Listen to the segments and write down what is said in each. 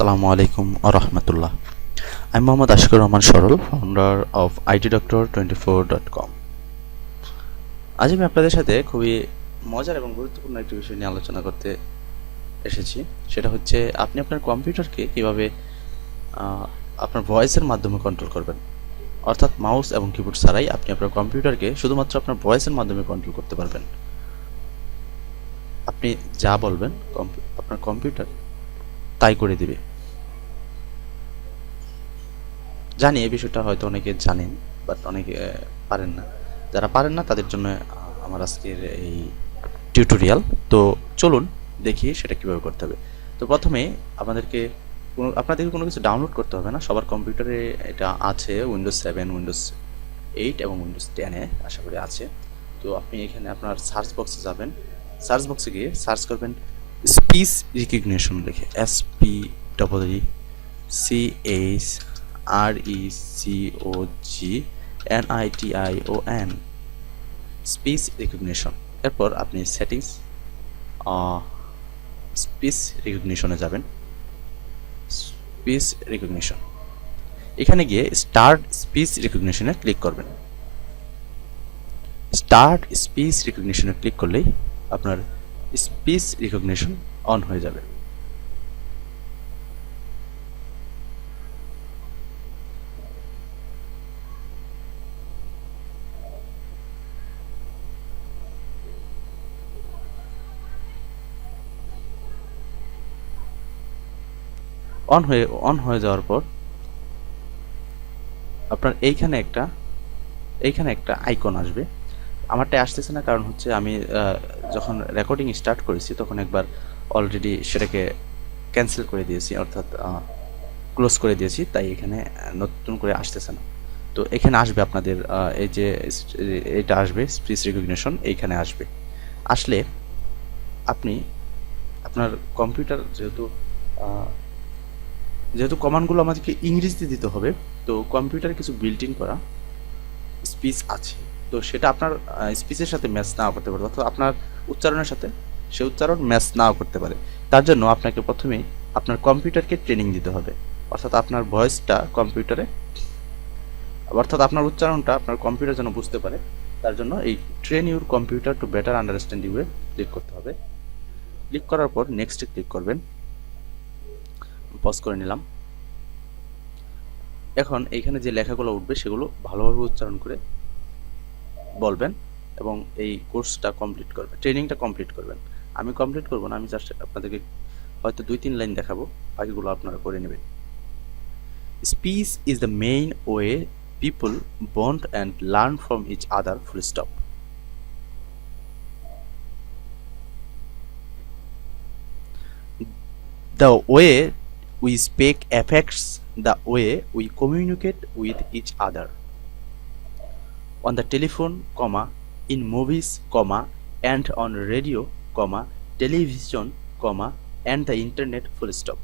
আসসালামু আলাইকুম আরহামতুল্লাহ আমি Mohammad Ashiqur Rahman Saral founder of IT doctor twenty four dot com আজ আমি আপনাদের সাথে খুবই মজার এবং গুরুত্বপূর্ণ একটি বিষয় নিয়ে আলোচনা করতে এসেছি। সেটা হচ্ছে, আপনি আপনার কম্পিউটারকে কীভাবে আপনার ভয়েসের মাধ্যমে কন্ট্রোল করবেন? অর্থাৎ মাউস এবং কিবোর্ড ছাড়াই আপনি আপনার কম্পিউটারকে শুধুমাত্র আপনার ভয়েসের মাধ্যমে কন্ট্রোল করতে পারবেন। আপনি যা বলবেন আপনার কম্পিউটার তাই করে দিবে। জানি, এই বিষয়টা হয়তো অনেকে জানেন বাট অনেকে পারেন না। যারা পারেন না, তাদের জন্য আমার আজকের এই টিউটোরিয়াল তো চলুন দেখি সেটা কীভাবে করতে হবে। তো প্রথমে আপনাদেরকে কোনো আপনাদেরকে কোনো কিছু ডাউনলোড করতে হবে না। সবার কম্পিউটারে এটা আছে উইন্ডোজ সেভেন উইন্ডোজ এইট এবং উইন্ডোজ টেনে আশা করি আছে। তো আপনি এখানে আপনার সার্চ বক্সে যাবেন। সার্চ বক্সে গিয়ে সার্চ করবেন স্পিচ রিকগনিশন লিখে S P double C H R E C O G N I T I O N speech recognition এরপর আপনি সেটিংস স্পিচ রিকগনিশনে যাবেন। স্পিচ রিকগনিশন এখানে গিয়ে স্টার্ট স্পিচ রিকগনিশনে ক্লিক করবেন। স্টার্ট স্পিচ রিকগনিশনে ক্লিক করলেই আপনার স্পিচ রিকগনিশন অন হয়ে যাবে। অন হয়ে অন হয়ে যাওয়ার পর আপনার এইখানে একটা এইখানে একটা আইকন আসবে। আমারটা আসতেছে না, কারণ হচ্ছে আমি যখন রেকর্ডিং স্টার্ট করেছি, তখন একবার অলরেডি সেটাকে ক্যান্সেল করে দিয়েছি, অর্থাৎ ক্লোজ করে দিয়েছি, তাই এখানে নতুন করে আসতেছে না। তো এখানে আসবে আপনাদের এই যে এটা আসবে স্পিচ রিকগনিশন এইখানে আসবে। আসলে আপনি, আপনার কম্পিউটার যেহেতু যেহেতু কমান্ডগুলো আমাদেরকে ইংরেজিতে দিতে হবে, তো কম্পিউটারে কিছু বিল্ট ইন করা স্পিচ আছে। তো সেটা আপনার স্পিচের সাথে ম্যাচ নাও করতে পারে, অর্থাৎ আপনার উচ্চারণের সাথে সে উচ্চারণ ম্যাচ নাও করতে পারে। তার জন্য আপনাকে প্রথমেই আপনার কম্পিউটারকে ট্রেনিং দিতে হবে। অর্থাৎ আপনার ভয়েসটা কম্পিউটারে অর্থাৎ আপনার উচ্চারণটা আপনার কম্পিউটার যেন বুঝতে পারে, তার জন্য এই train your computer to better understand you click করতে হবে। ক্লিক করার পর নেক্সটে ক্লিক করবেন। পজ করে নিলাম। এখন এইখানে যে লেখাগুলো উঠবে সেগুলো ভালোভাবে উচ্চারণ করে বলবেন এবং এই কোর্সটা কমপ্লিট করবেন ট্রেনিংটা কমপ্লিট করবেন। আমি কমপ্লিট করব না, আমি জাস্ট আপনাদেরকে হয়তো দুই তিন লাইন দেখাবো, বাকিগুলো আপনারা করে নেবেন। Speech is the main way people bond and learn from each other full stop the way we speak affects the way we communicate with each other. On the telephone, comma, in movies, comma, and on radio, comma, television, comma, and the internet full stop.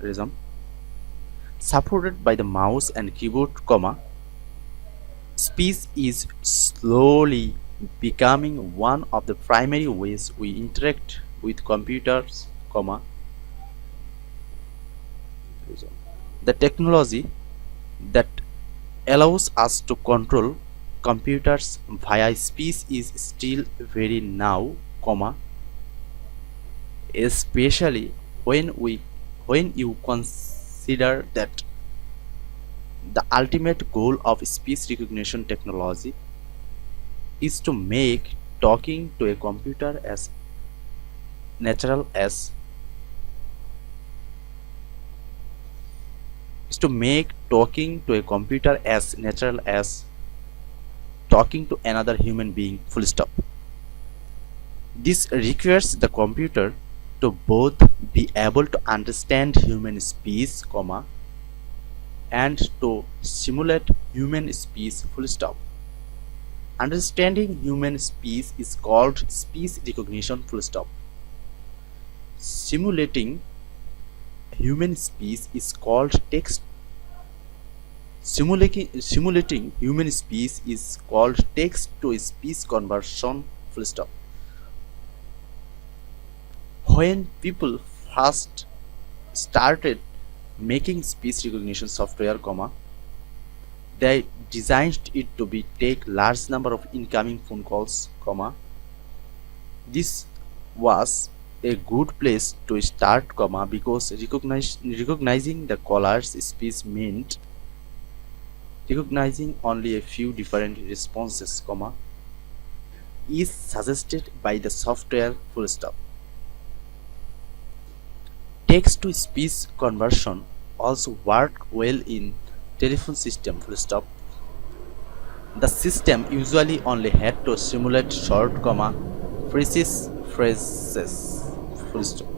Resume. Supported by the mouse and keyboard, comma, speech is slowly becoming one of the primary ways we interact with computers, comma. The technology that allows us to control computers via speech is still very now, comma, especially when we when you consider that the ultimate goal of speech recognition technology is to make talking to a computer as natural as to make talking to a computer as natural as talking to another human being full stop. This requires the computer to both be able to understand human speech comma and to simulate human speech full stop. Understanding human speech is called speech recognition full stop. Simulating human speech is called text simulating simulating human speech is called text to speech conversion full stop when people first started making speech recognition software, comma, they designed it to be take large number of incoming phone calls, comma. This was a good place to start, comma, because recognize, recognizing the caller's speech meant recognizing only a few different responses, comma, is suggested by the software full stop. Text to speech conversion also work well in telephone system full stop. The system usually only had to simulate short comma precise phrases full stop.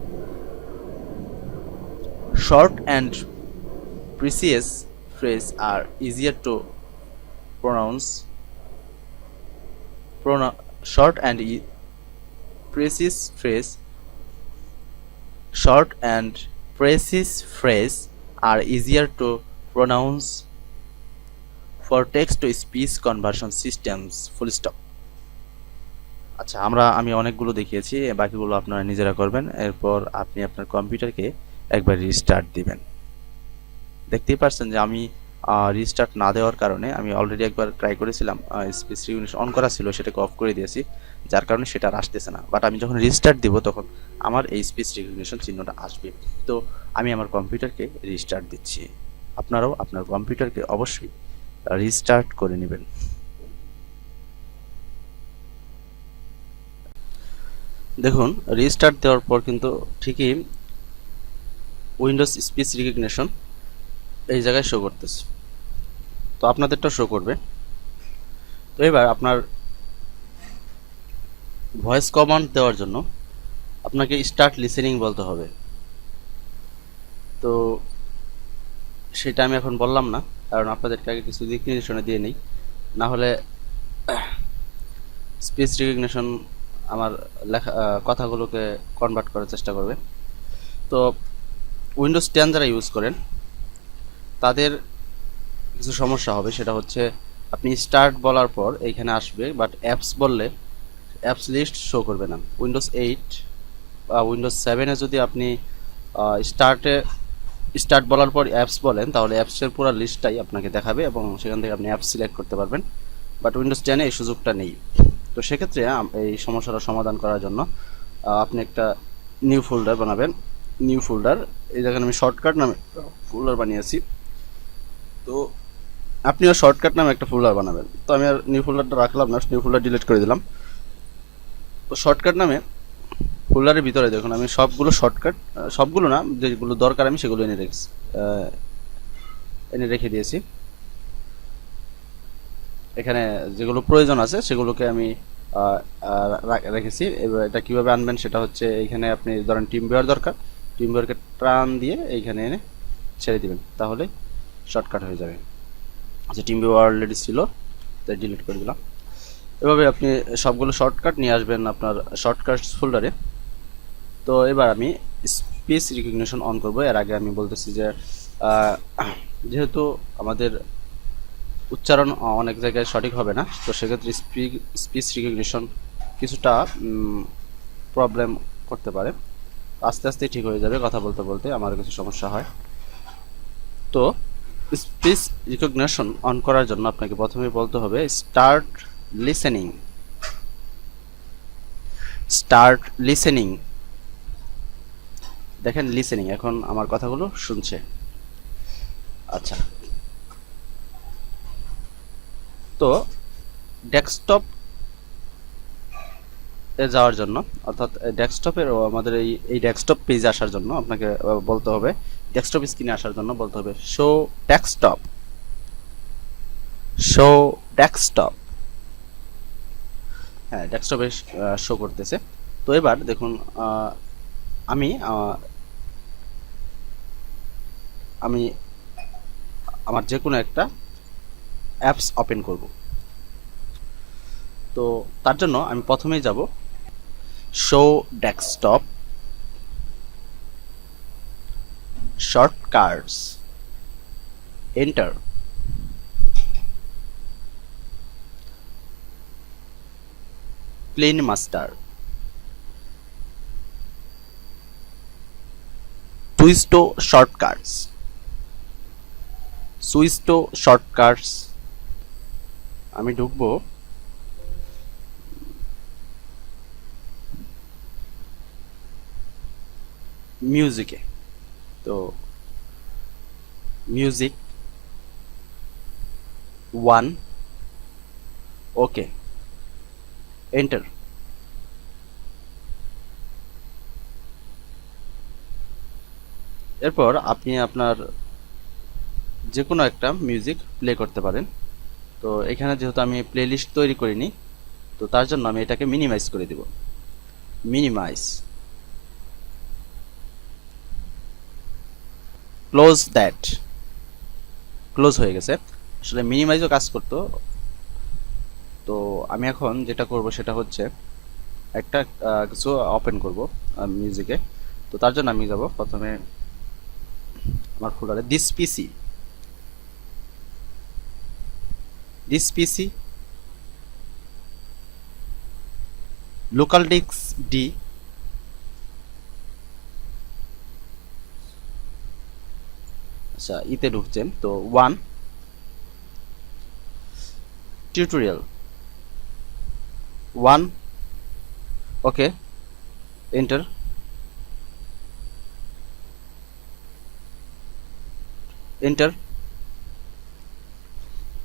Short and precise phrase are easier to pronounce pronoun short and e- precise phrase short and precise phrase are easier to pronounce for text to speech conversion systems full stop আচ্ছা আমরা আমি অনেকগুলো দেখিয়েছি বাকিগুলো আপনারা নিজেরা করবেন এরপর আপনি আপনার কম্পিউটারকে একবার রিস্টার্ট দিবেন দেখতেই পাচ্ছেন যে আমি রিস্টার্ট না দেওয়ার কারণে আমি অলরেডি একবার ট্রাই করেছিলাম স্পেস রিকগনিশন অন করা ছিল, সেটাকে অফ করে দিয়েছি, যার কারণে সেটা আর আসতেছে না। বাট আমি যখন রিস্টার্ট দিব, তখন আমার এই স্পেস রিকগনিশন চিহ্নটা আসবে। তো আমি আমার কম্পিউটারকে রিস্টার্ট দিচ্ছি। আপনারাও আপনার কম্পিউটারকে অবশ্যই রিস্টার্ট করে নেবেন। দেখুন রিস্টার্ট দেওয়ার পর কিন্তু ঠিকই উইন্ডোজ স্পিচ রিকগনিশন এই জায়গায় শো করতেছে। তো আপনাদেরটা শো করবে। তো এবার আপনার ভয়েস কমান্ড দেওয়ার জন্য আপনাকে স্টার্ট লিসেনিং বলতে হবে। তো সেটা আমি এখন বললাম না, কারণ আপনাদেরকে আগে কিছু দিক নির্দেশনা দিয়ে নেই। না হলে স্পিচ রিকগনিশন আমার লেখা কথাগুলোকে কনভার্ট করার চেষ্টা করবে। তো উইন্ডোজ টেন যারা ইউজ করেন তাদের কিছু সমস্যা হবে, সেটা হচ্ছে আপনি স্টার্ট বলার পর এইখানে আসবে বাট অ্যাপস বললে অ্যাপস লিস্ট শো করবে না। উইন্ডোজ এইট বা উইন্ডোজ সেভেনে যদি আপনি স্টার্টে স্টার্ট বলার পর অ্যাপস বলেন, তাহলে অ্যাপসের পুরো লিস্টটাই আপনাকে দেখাবে এবং সেখান থেকে আপনি অ্যাপস সিলেক্ট করতে পারবেন। বাট উইন্ডোজ টেনে এই সুযোগটা নেই। তো সেক্ষেত্রে এই সমস্যাটা সমাধান করার জন্য আপনি একটা নিউ ফোল্ডার বানাবেন। নিউ ফোল্ডার এই জায়গায় আমি শর্টকাট নামে ফোল্ডার বানিয়েছি। তো আপনি আপনিও শর্টকাট নামে একটা ফোল্ডার বানাবেন। তো আমি আর নিউ ফোল্ডারটা রাখলাম না নিউ ফোল্ডার ডিলিট করে দিলাম। তো শর্টকাট নামে ফোল্ডারের ভিতরে দেখুন, আমি সবগুলো শর্টকাট সবগুলো না, যেগুলো দরকার আমি সেগুলো এনে রেখেছি এনে রেখে দিয়েছি। এখানে যেগুলো প্রয়োজন আছে সেগুলোকে আমি রেখেছি। এবার এটা কীভাবে আনবেন সেটা হচ্ছে এইখানে আপনি ধরেন টিম বিয়ার দরকার। টিম বিয়ারকে টান দিয়ে এইখানে এনে ছেড়ে দিবেন। তাহলে শর্টকাট হয়ে যাবে। যে টিম ভিউ অলরেডি ছিল, তাই ডিলিট করে দিলাম। এভাবে আপনি সবগুলো শর্টকাট নিয়ে আসবেন আপনার শর্টকাট ফোল্ডারে তো এবার আমি স্পেস রিকগনিশন অন করব। এর আগে আমি বলতেছি যে যেহেতু আমাদের উচ্চারণ অনেক জায়গায় সঠিক হবে না, তো সেক্ষেত্রে স্পিচ রিকগনিশন কিছুটা প্রবলেম করতে পারে। আস্তে আস্তে ঠিক হয়ে যাবে কথা বলতে বলতে, আমার কিছু সমস্যা হয়। তো স্পিচ রিকগনিশন অন করার জন্য আপনাকে প্রথমে বলতে হবে, স্টার্ট লিসেনিং। Start listening. দেখেন লিসেনিং, এখন আমার কথাগুলো শুনছে। আচ্ছা। তো, ডেস্কটপ এ যাওয়ার জন্য, অর্থাৎ ডেস্কটপের আমাদের এই এই ডেস্কটপ পেজে আসার জন্য আপনাকে বলতে হবে ডেস্কটপ স্ক্রিনে আসার জন্য বলতে হবে শো ডেস্কটপ শো ডেস্কটপ হ্যাঁ ডেস্কটপে শো করতেছে। তো এবার দেখুন আমি আমি আমার যে কোনো একটা অ্যাপস ওপেন করব। তো তার জন্য আমি প্রথমেই যাব show desktop shortcuts enter plane master switch to shortcuts switch to shortcuts আমি ঢুকবো। মিউজিকে তো মিউজিক ওয়ান ওকে এন্টার এরপর আপনি আপনার যে কোনো একটা মিউজিক প্লে করতে পারেন। তো এখানে যেহেতু আমি প্লেলিস্ট তৈরি করিনি, তো তার জন্য আমি এটাকে মিনিমাইজ করে দিব। Minimise close that. ক্লোজ হয়ে গেছে। আসলে মিনিমাইজও কাজ করতো। তো আমি এখন যেটা করব সেটা হচ্ছে একটা কিছু ওপেন করব মিউজিকে তো তার জন্য আমি যাব প্রথমে আমার ফোল্ডারে this PC this PC local disk D আচ্ছা ইতে ঢুকছেন, তো one tutorial one okay enter enter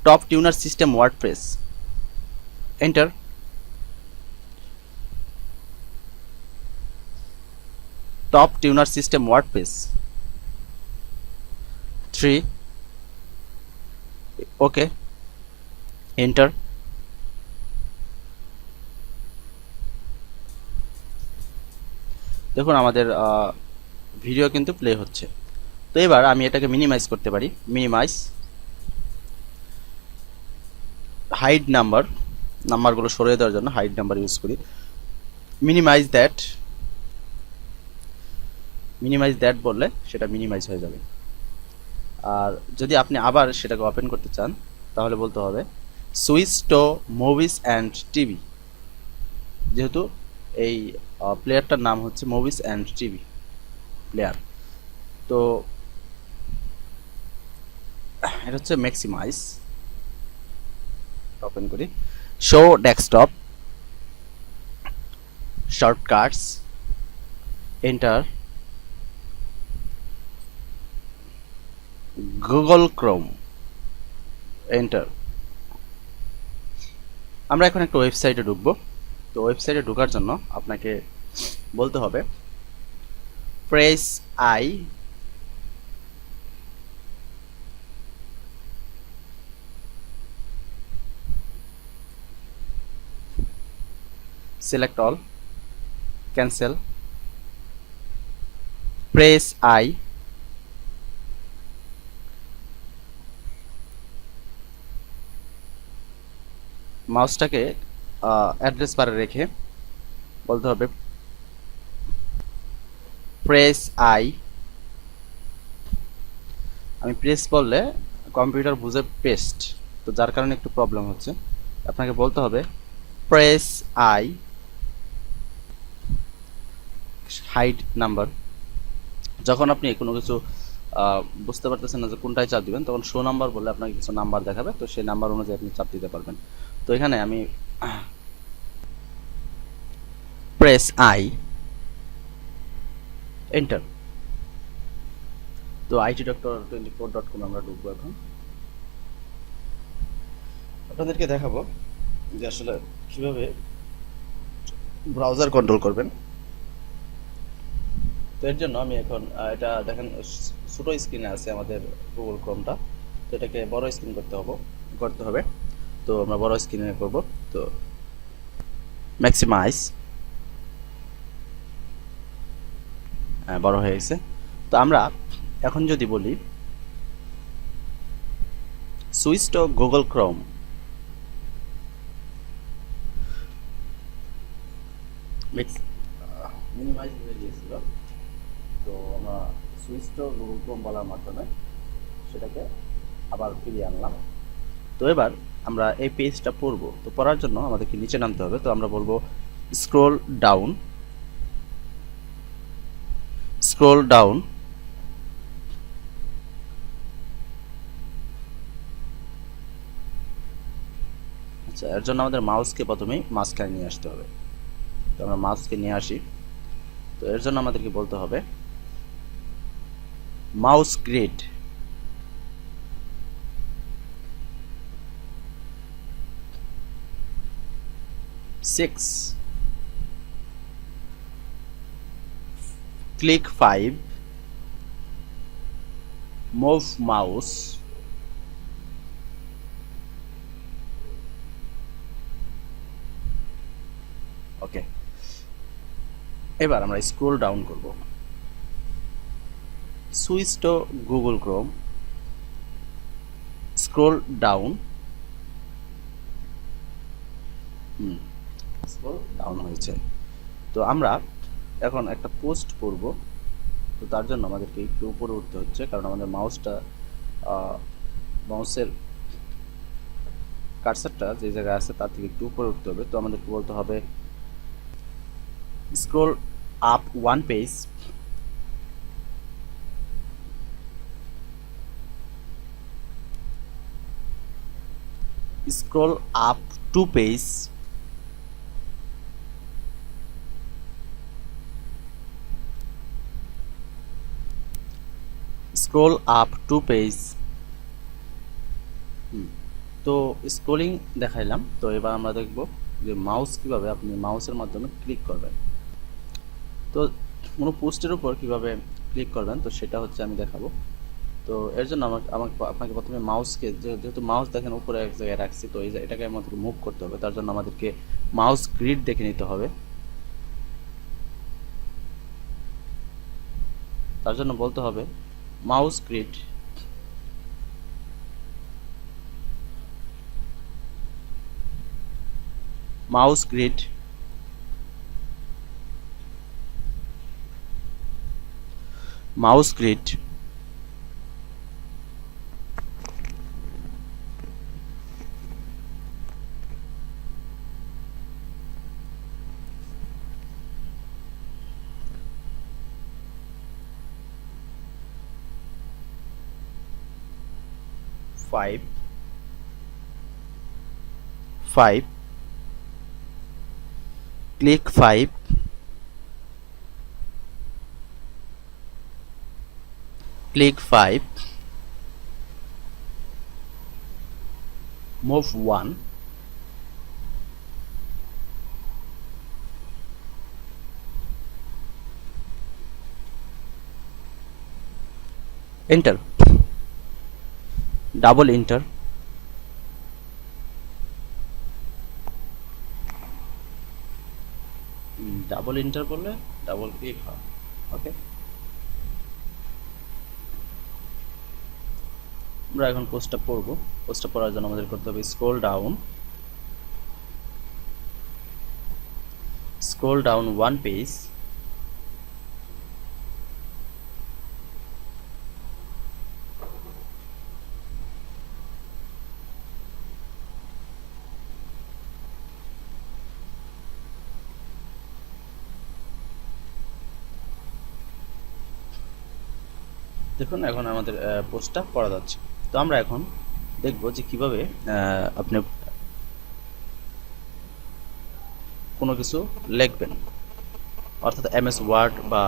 top tuner system WordPress enter top tuner system WordPress three okay enter দেখুন, আমাদের ভিডিও কিন্তু প্লে হচ্ছে। তো এবার আমি এটাকে মিনিমাইজ করতে পারি। মিনিমাইজ হাইড নাম্বার নাম্বারগুলো সরিয়ে দেওয়ার জন্য হাইড নাম্বার ইউজ করি। মিনিমাইজ দ্যাট মিনিমাইজ দ্যাট বললে সেটা মিনিমাইজ হয়ে যাবে। আর যদি আপনি আবার সেটাকে ওপেন করতে চান, তাহলে বলতে হবে switch to movies and TV যেহেতু এই প্লেয়ারটার নাম হচ্ছে মুভিস অ্যান্ড টিভি প্লেয়ার তো, এটা হচ্ছে ম্যাক্সিমাইজ ওপেন করি। Show desktop shortcuts enter Google Chrome enter আমরা এখন একটা ওয়েবসাইটে ঢুকবো। তো ওয়েবসাইটে ঢোকার জন্য আপনাকে বলতে হবে press I select all, cancel, press i মাউসটাকে অ্যাড্রেস বারে রেখে বলতে হবে প্রেস আই আমি প্রেস বললে কম্পিউটার বুঝে পেস্ট তো যার কারণে একটু প্রবলেম হচ্ছে। আপনাকে বলতে হবে প্রেস আই হাইড নাম্বার যখন আপনি কোনো কিছু বুঝতে পারতেছেন না যে কোনটায় চাপ দিবেন, তখন শো নাম্বার বলে আপনাকে কিছু নাম্বার দেখাবে, তো সেই নাম্বার অনুযায়ী আপনি চাপ দিতে পারবেন। তো এখানে আমি প্রেস আই এন্টার তো IT doctor twenty four dot com আমরা ঢুকবো এখন। আপনাদেরকে দেখাবো যে আসলে কীভাবে ব্রাউজার কন্ট্রোল করবেন। তো এর জন্য আমি এখন এটা দেখেন, ছোট স্ক্রিনে আছে আমাদের গুগল ক্রোমটা তো এটাকে বড় স্ক্রিন করতে হবে করতে হবে। তো আমরা বড় স্ক্রিনে করব। তো ম্যাক্সিমাইজ বড় হয়ে গেছে। তো আমরা এখন যদি বলি, switch to Google Chrome. Minimize হয়ে গিয়েছিল তো আমরা সুইচ টু বলার মাধ্যমে সেটাকে আবার ফিরিয়ে আনলাম। তো এবার আমরা এই পেজটা পড়ব। তো পড়ার জন্য আমাদেরকে নিচে নামতে হবে। তো আমরা বলব স্ক্রোল ডাউন স্ক্রোল ডাউন আচ্ছা এর জন্য আমাদের মাউসকে প্রথমে মাঝখানে নিয়ে আসতে হবে। তো আমরা মাউসকে নিয়ে আসি। তো এর জন্য আমাদেরকে বলতে হবে mouse grid six click 5 move mouse. Okay এবার আমরা স্ক্রোল ডাউন করব। Switch to Google Chrome scroll down hmm. Scroll down হয়েছে। তো আমরা এখন একটা পোস্ট করব। তো তার জন্য আমাদেরকে একটু উপরে উঠতে হচ্ছে, কারণ আমাদের মাউসটা মাউসের কার্সারটা যে জায়গায় আছে তার থেকে একটু উপরে উঠতে হবে। তো আমাদেরকে বলতে হবে scroll up one page scroll up two page scroll up two page তো স্ক্রোলিং দেখাইলাম তো এবার আমরা দেখব যে মাউস কীভাবে আপনি মাউসের মাধ্যমে ক্লিক করবেন। তো কোনো পোস্টের উপর কীভাবে ক্লিক করবেন তো সেটা হচ্ছে আমি দেখাবো। তো এর জন্য আমাকে আমাকে আপনাকে প্রথমে মাউসকে যেহেতু মাউস দেখেন উপরে এক জায়গায় রাখছি তো এই এটাকে আমাদেরকে মুভ করতে হবে। তার জন্য আমাদেরকে মাউস গ্রিড দেখে নিতে হবে। তার জন্য বলতে হবে mouse grid. Mouse grid. Mouse grid. 5 5 click 5 click 5 move 1 enter. Double enter. Double enter করলে ডাবল ক্লিক হয়, ওকে? আমরা এখন পোস্টটা পড়ব। পোস্টটা পড়ার জন্য আমাদের করতে হবে scroll down. Scroll down one page. দেখুন, এখন আমাদের পোস্টটা পড়া যাচ্ছে। তো আমরা এখন দেখব যে কীভাবে আপনি কোনো কিছু লিখবেন। অর্থাৎ এমএস ওয়ার্ড বা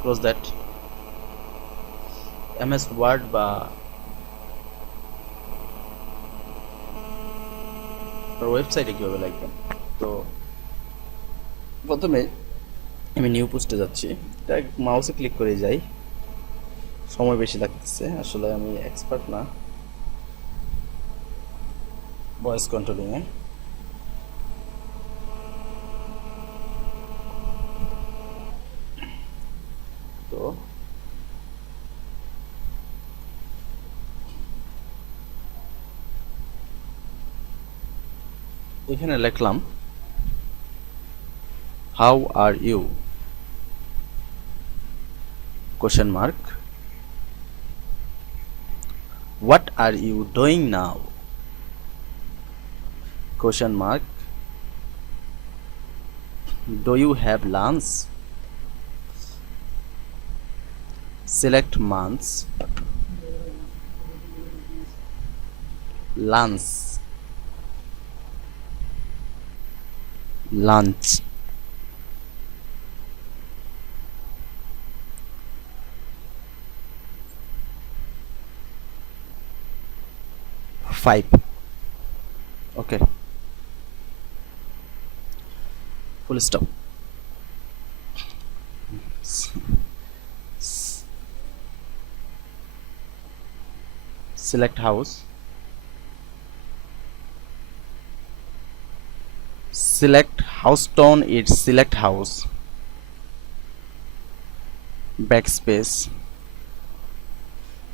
ক্লোজ দ্যাট এমএস ওয়ার্ড বা ওয়েবসাইটে কীভাবে লিখবেন। তো প্রথমে আমি নিউ পোস্টে যাচ্ছি। এটা মাউসে ক্লিক করে যাই। সময় বেশি লাগতেছে। আসলে আমি এক্সপার্ট না। ভয়েস কন্ট্রোলিং এ। তো এখানে লিখলাম how are you question mark. What are you doing now? Question mark. Do you have lunch? Select months. Lunch. Lunch. Five okay full stop select house select house tone it's select house backspace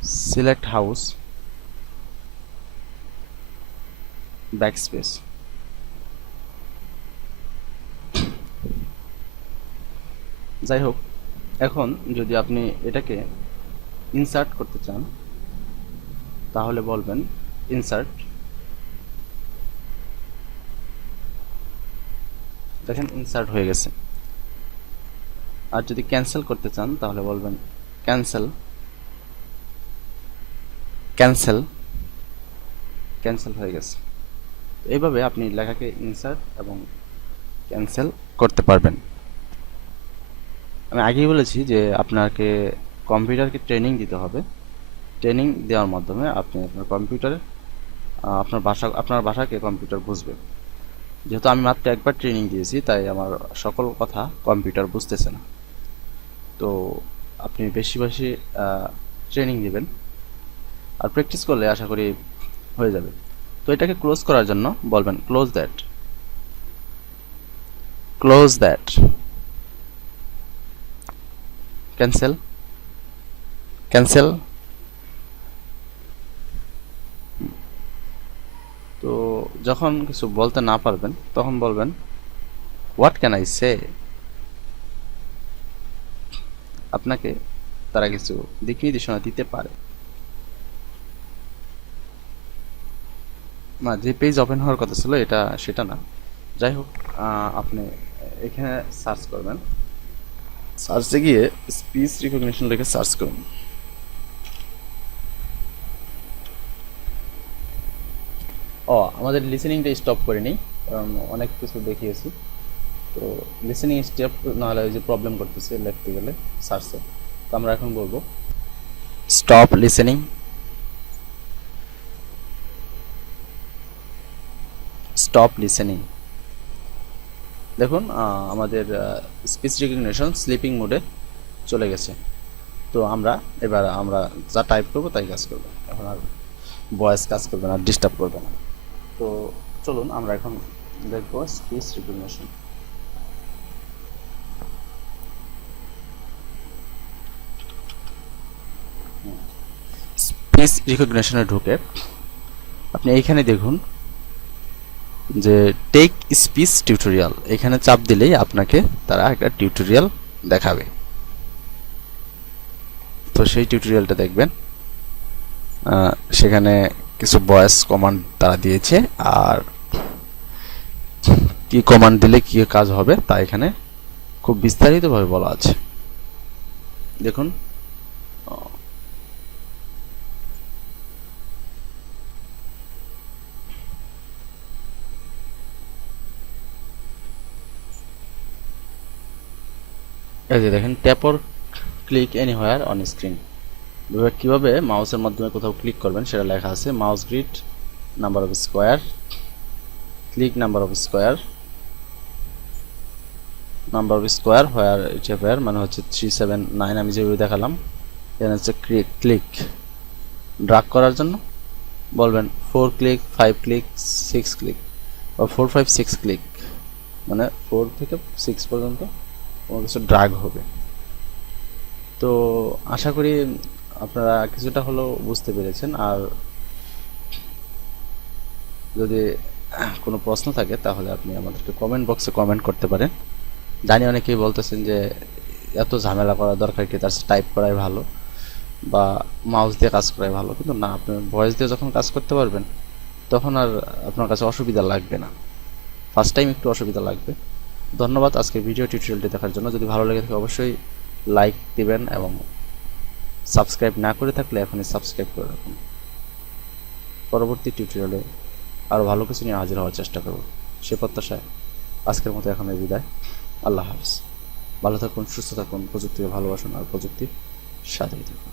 select house backspace. যাই হোক এখন যদি আপনি এটাকে insert করতে চান, তাহলে বলবেন ইনসার্ট দেখেন ইনসার্ট হয়ে গেছে। আর যদি ক্যান্সেল করতে চান, তাহলে বলবেন ক্যান্সেল ক্যান্সেল ক্যান্সেল হয়ে গেছে। এইভাবে আপনি লেখাকে ইনসার্ট এবং ক্যান্সেল করতে পারবেন। আমি আগেই বলেছি যে আপনাকে কম্পিউটারকে ট্রেনিং দিতে হবে। ট্রেনিং দেওয়ার মাধ্যমে আপনি আপনার কম্পিউটারে আপনার ভাষা, আপনার ভাষাকে কম্পিউটার বুঝবে। যেহেতু আমি মাত্র একবার ট্রেনিং দিয়েছি, তাই আমার সকল কথা কম্পিউটার বুঝতেছে না। তো আপনি বেশি বেশি ট্রেনিং দিবেন। আর প্র্যাকটিস করলে আশা করি হয়ে যাবে। এটাকে ক্লোজ করার জন্য বলবেন close that close that cancel cancel তো যখন কিছু বলতে না পারবেন, তখন বলবেন হোয়াট ক্যান আই সে আপনাকে তারা কিছু দিক নির্দেশনা দিতে পারে। না, যে পেজ ওপেন হওয়ার কথা ছিল, এটা সেটা না। যাই হোক আপনি এখানে সার্চ করবেন। সার্চে গিয়ে স্পিচ রিকগনিশন লিখে সার্চ করুন। ও, আমাদের লিসেনিংটা স্টপ করে নিই। কারণ অনেক কিছু দেখিয়েছি। তো লিসেনিং স্টেপ নাহলে ওই যে প্রবলেম করতেছে লিখতে গেলে সার্চে তো আমরা এখন বলব স্টপ লিসেনিং স্টপ লিসেনিং দেখুন আমাদের স্পিচ রিকগনিশন স্লিপিং মোডে চলে গেছে। তো আমরা এবার, আমরা যা টাইপ করব তাই কাজ করবে। এখন আর ভয়েস কাজ করবে না ডিস্টার্ব করবে না। তো চলুন, আমরা এখন দেখব স্পিচ রিকগনিশন স্পিচ রিকগনিশনে ঢুকে আপনি এইখানে দেখুন যে টেক স্পিচ টিউটোরিয়াল এখানে চাপ দিলেই আপনাকে তারা একটা টিউটোরিয়াল দেখাবে। তো সেই টিউটোরিয়ালটা দেখবেন। সেখানে কিছু ভয়েস কমান্ড তারা দিয়েছে, আর কি কমান্ড দিলে কি কাজ হবে তা এখানে খুব বিস্তারিতভাবে বলা আছে। দেখুন। এই যে দেখেন tap or click anywhere on screen এবার কীভাবে মাউসের মাধ্যমে কোথাও ক্লিক করবেন সেটা লেখা আছে mouse grid number of square click number of square number of square where where মানে হচ্ছে থ্রি সেভেন নাইন আমি যেভাবে দেখালাম, এখানে হচ্ছে ক্লিক ক্লিক ড্রাগ করার জন্য বলবেন four click five click six click বা ফোর ফাইভ সিক্স ক্লিক মানে ফোর থেকে সিক্স পর্যন্ত কোনো কিছু ড্রাগ হবে। তো আশা করি আপনারা কিছুটা হলেও বুঝতে পেরেছেন। আর যদি কোনো প্রশ্ন থাকে, তাহলে আপনি আমাদেরকে কমেন্ট বক্সে কমেন্ট করতে পারেন। জানি অনেকেই বলতেছেন যে, এত ঝামেলা করার দরকার কি? তার টাইপ করাই ভালো বা মাউস দিয়ে কাজ করাই ভালো। কিন্তু না, আপনি ভয়েস দিয়ে যখন কাজ করতে পারবেন, তখন আর আপনার কাছে অসুবিধা লাগবে না। ফার্স্ট টাইম একটু অসুবিধা লাগবে। ধন্যবাদ আজকের ভিডিও টিউটোরিয়ালটি দেখার জন্য। যদি ভালো লেগে থাকে অবশ্যই লাইক দিবেন এবং সাবস্ক্রাইব না করে থাকলে এখনই সাবস্ক্রাইব করে রাখুন। পরবর্তী টিউটোরিয়ালে আরও ভালো কিছু নিয়ে হাজির হওয়ার চেষ্টা করব। সে প্রত্যাশায় আজকের মতো এখানে বিদায়। আল্লাহ হাফিজ। ভালো থাকুন, সুস্থ থাকুন প্রযুক্তিকে ভালোবাসুন আর প্রযুক্তির সাথেই থাকুন।